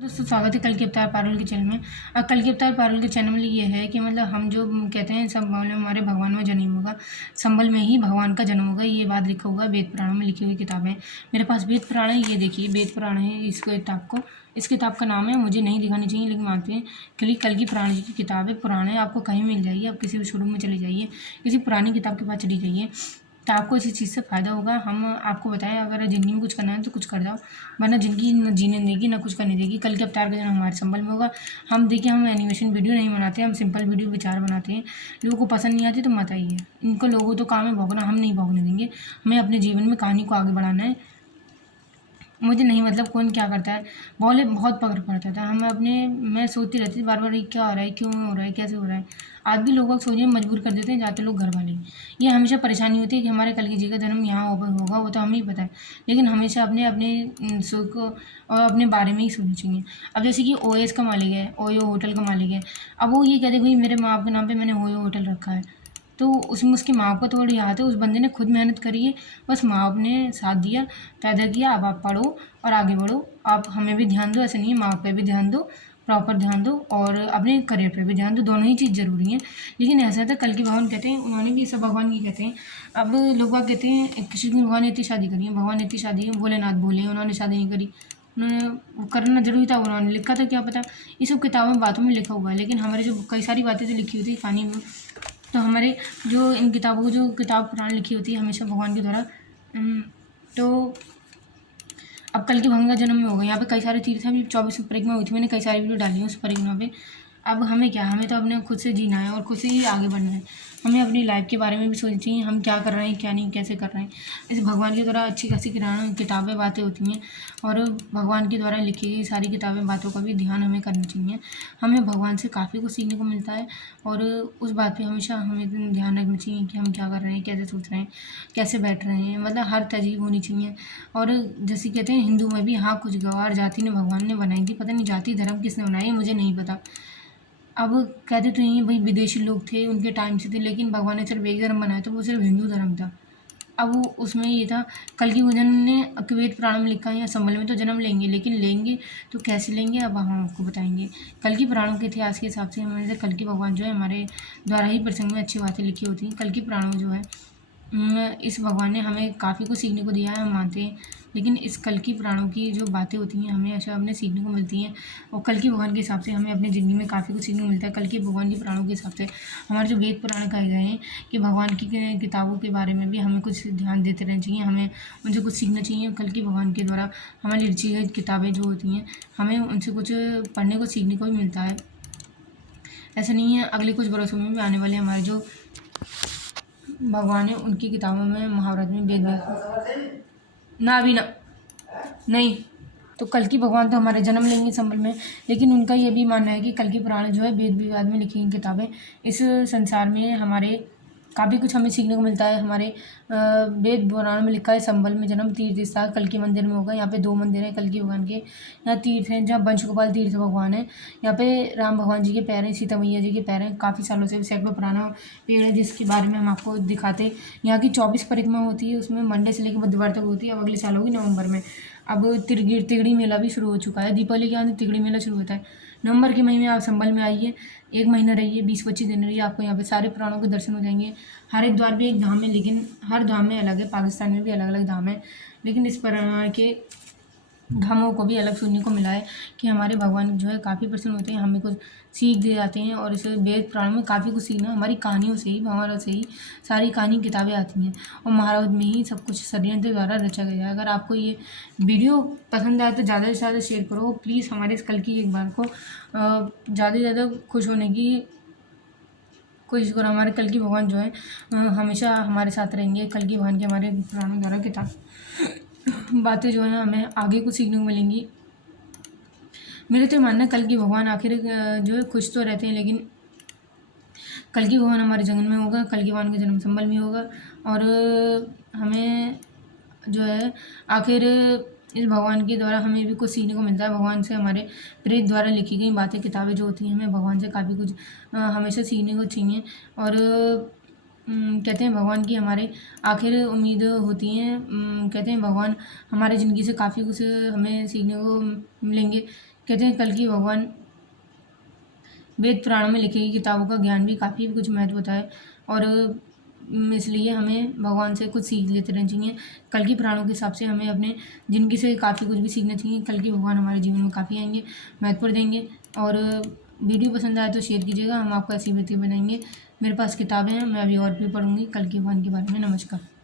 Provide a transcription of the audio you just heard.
दोस्तों स्वागत है कल के अवतार पारुल के चैनल में। और कल के अवतार पारुल के चैनल में ये है कि मतलब हम जो कहते हैं संभल में हमारे भगवान में जन्म होगा, संभल में ही भगवान का जन्म होगा, ये बात लिखा होगा वेद पुराणों में लिखी हुई किताबें। मेरे पास वेद पुराण है, ये देखिए वेद पुराण है। इस किताब का नाम है, मुझे नहीं दिखानी चाहिए लेकिन मानते हैं कि कल की पुराण जी की किताब है। पुराण है, आपको कहीं मिल जाइए, आप किसी भी शोरूम में चले जाइए, किसी पुरानी किताब के पास चली जाइए तो आपको इसी चीज़ से फ़ायदा होगा। हम आपको बताएं, अगर ज़िंदगी में कुछ करना है तो कुछ कर जाओ, वरना ज़िंदगी न जीने देगी ना कुछ करने देगी। कल के अवतार का जन्म हमारे संबल में होगा। हम देखिए, हम एनिमेशन वीडियो नहीं बनाते, हम सिंपल वीडियो विचार बनाते हैं। लोगों को पसंद नहीं आती तो मत आइए, इनको लोगों तो काम है भोगना, हम नहीं भोगने देंगे। हमें अपने जीवन में कहानी को आगे बढ़ाना है। मुझे नहीं मतलब कौन क्या करता है, बोले बहुत पकड़ पड़ता था। मैं सोचती रहती थी बार बार, ये क्या हो रहा है, क्यों हो रहा है, कैसे हो रहा है। आज भी लोग सोचने में मजबूर कर देते हैं, जाते लोग घर वाले। ये हमेशा परेशानी होती है कि हमारे कल की जी का जन्म यहाँ होगा, वो तो हमें ही पता है, लेकिन हमेशा अपने अपने सुख और अपने बारे में ही सोचना चाहिए। अब जैसे कि ओएस का मालिक है, ओयो होटल का मालिक है, अब वो ये कहते भाई मेरे माँ बाप के नाम पे मैंने ओयो होटल रखा है, तो उसमें उसकी माँ बाप का थोड़ी हाथ है। उस बंदे ने खुद मेहनत करी है, बस माँ बाप ने साथ दिया, पैदा किया। अब आप पढ़ो और आगे बढ़ो, आप हमें भी ध्यान दो, ऐसा नहीं है, माँ बाप पे भी ध्यान दो, प्रॉपर ध्यान दो, और अपने करियर पे भी ध्यान दो, दोनों ही चीज़ ज़रूरी है। लेकिन ऐसा था, कल की भगवान कहते हैं, उन्होंने भी सब भगवान की कहते हैं। अब लोग बाग कहते हैं कृष्ण भगवान ने इतनी शादी करी है, भगवान ने इतनी शादी, भोलेनाथ बोले उन्होंने शादी नहीं करी, उन्होंने वो करना जरूरी था, उन्होंने लिखा था, क्या पता। ये सब किताबों में बातों में लिखा हुआ है, लेकिन हमारे जो कई सारी बातें जो लिखी हुई थी कहानी में, तो हमारे जो इन किताबों को जो किताब पुराण लिखी होती है हमेशा भगवान के द्वारा। तो अब कल की भगवान का जन्म में होगा। यहाँ पे कई सारे तीर्थ हैं, अभी 24 परिक्रमा हुई थी, मैंने कई सारी वीडियो डाली है उस परिक्रमा पे। अब हमें क्या, हमें तो अपने खुद से जीना है और खुद से ही आगे बढ़ना है। हमें अपनी लाइफ के बारे में भी सोचना चाहिए, हम क्या कर रहे हैं, क्या नहीं, कैसे कर रहे हैं। इस भगवान के द्वारा अच्छी खासी किताबें बातें होती हैं, और भगवान के द्वारा लिखी गई सारी किताबें बातों का भी ध्यान हमें करना चाहिए। हमें भगवान से काफ़ी कुछ सीखने को मिलता है, और उस बात पे हमेशा हमें ध्यान रखना चाहिए कि हम क्या कर रहे हैं, कैसे सोच रहे हैं, कैसे बैठ रहे हैं, मतलब हर तहजीब होनी चाहिए। और जैसे कहते हैं हिंदू में भी, हाँ कुछ गवार जाति ने भगवान ने बनाई थी, पता नहीं जाति धर्म किसने बनाई मुझे नहीं पता। अब कहते तो ये भाई विदेशी लोग थे उनके टाइम से थे, लेकिन भगवान ने सिर्फ एक धर्म बनाया था, वो सिर्फ हिंदू धर्म था। अब वो उसमें ये था, कल की भजन ने वेद पुराण में लिखा है, या संभल में तो जन्म लेंगे, लेकिन लेंगे तो कैसे लेंगे, अब हम आपको बताएंगे। कल की पुराणों के इतिहास के हिसाब से हमारे कल की भगवान जो है हमारे द्वारा ही प्रसंग में अच्छी बातें लिखी होती हैं। कल की पुराणों जो है इस भगवान ने हमें काफ़ी कुछ सीखने को दिया है, हम मानते हैं, लेकिन इस कल की पुराणों की जो बातें होती हैं हमें ऐसा अपने सीखने को मिलती हैं, और कल की भगवान के हिसाब से हमें अपनी ज़िंदगी में काफ़ी कुछ सीखने को मिलता है। कल की भगवान की पुराणों के हिसाब से हमारे जो वेद पुराण कहे गए हैं कि भगवान की किताबों के बारे में भी हमें कुछ ध्यान देते रहना चाहिए, हमें उनसे कुछ सीखना चाहिए। कल की भगवान के द्वारा हमारी लिखी गई किताबें जो होती हैं, हमें उनसे कुछ पढ़ने को सीखने को भी मिलता है। ऐसा नहीं है, अगले कुछ बरसों में भी आने वाले हमारे जो भगवान है उनकी किताबों में, महाभारत में, वेद में ना भी ना नहीं, तो कल की भगवान तो हमारे जन्म लेंगे संभल में, लेकिन उनका ये भी मानना है कि कल की पुराण जो है वेद विवाद में लिखी गई किताबें, इस संसार में हमारे काफ़ी कुछ हमें सीखने को मिलता है। हमारे वेद पुराण में लिखा है संभल में जन्म तीर्थ स्थान कल के मंदिर में होगा। यहाँ पे 2 मंदिर हैं कल की भगवान के, यहाँ तीर्थ हैं जहाँ वंशगोपाल तीर्थ भगवान है, यहाँ पे राम भगवान जी के पैर हैं, सीता मैया जी के पैर हैं, काफ़ी सालों से सैकड़ों पुराना पेड़ है जिसके बारे में हम आपको दिखाते। यहाँ की 24 परिक्रमा होती है, उसमें मंडे से लेकर बुधवार तक होती है। अब अगले साल होगी नवंबर में। अब तिगड़ी मेला भी शुरू हो चुका है, दीपावली के बाद तिगड़ी मेला शुरू होता है नवंबर के महीने में। आप संभल में आइए, 1 महीना रहिए, 20-25 दिन रहिए, आपको यहाँ पे सारे पुराणों के दर्शन हो जाएंगे। हर एक द्वार भी एक धाम है, लेकिन हर धाम में अलग है, पाकिस्तान में भी अलग अलग धाम है, लेकिन इस पुराण के धामों को भी अलग सुनने को मिला है कि हमारे भगवान जो है काफ़ी प्रसन्न होते हैं, हमें कुछ सीख दे जाते हैं। और इस वेद पुराण में काफ़ी कुछ सीखना, हमारी कहानियों से ही, महाभारत से ही सारी कहानी किताबें आती हैं, और महाभारत में ही सब कुछ षड्यंत्र द्वारा रचा गया है। अगर आपको ये वीडियो पसंद आए तो ज़्यादा से ज़्यादा शेयर करो प्लीज़। हमारे इस कल की एक बार को ज़्यादा से ज़्यादा खुश होने की कोशिश करो। हमारे कल की भगवान जो है हमेशा हमारे साथ रहेंगे। कल की भगवान के हमारे पुराणों द्वारा किताब बातें जो हैं हमें आगे कुछ सीखने को मिलेंगी। मेरे तो मानना कल की भगवान आखिर जो है खुश तो रहते हैं, लेकिन कल की भगवान हमारे जन्म में होगा, कल की भगवान का जन्म संभल में होगा, और हमें जो है आखिर इस भगवान के द्वारा हमें भी कुछ सीखने को मिलता है। भगवान से हमारे प्रेत द्वारा लिखी गई बातें किताबें जो होती हैं, हमें भगवान से काफ़ी कुछ हमेशा सीखने को चाहिए। और कहते हैं भगवान की हमारे आखिर उम्मीद होती हैं, कहते हैं भगवान हमारे ज़िंदगी से काफ़ी कुछ हमें सीखने को मिलेंगे कहते हैं कल की भगवान वेद पुराणों में लिखी गई किताबों का ज्ञान भी काफ़ी कुछ महत्व होता है, और इसलिए हमें भगवान से कुछ सीख लेते रहना चाहिए। कल की पुराणों के हिसाब से हमें अपने ज़िंदगी से काफ़ी कुछ भी सीखना चाहिए। कल की भगवान हमारे जीवन में काफ़ी आएंगे, महत्वपूर्ण देंगे। और वीडियो पसंद आए तो शेयर कीजिएगा, हम आपको ऐसी वीडियो बनाएंगे। मेरे पास किताबें हैं, मैं अभी और भी पढ़ूंगी कल की भगवान के बारे में। नमस्कार।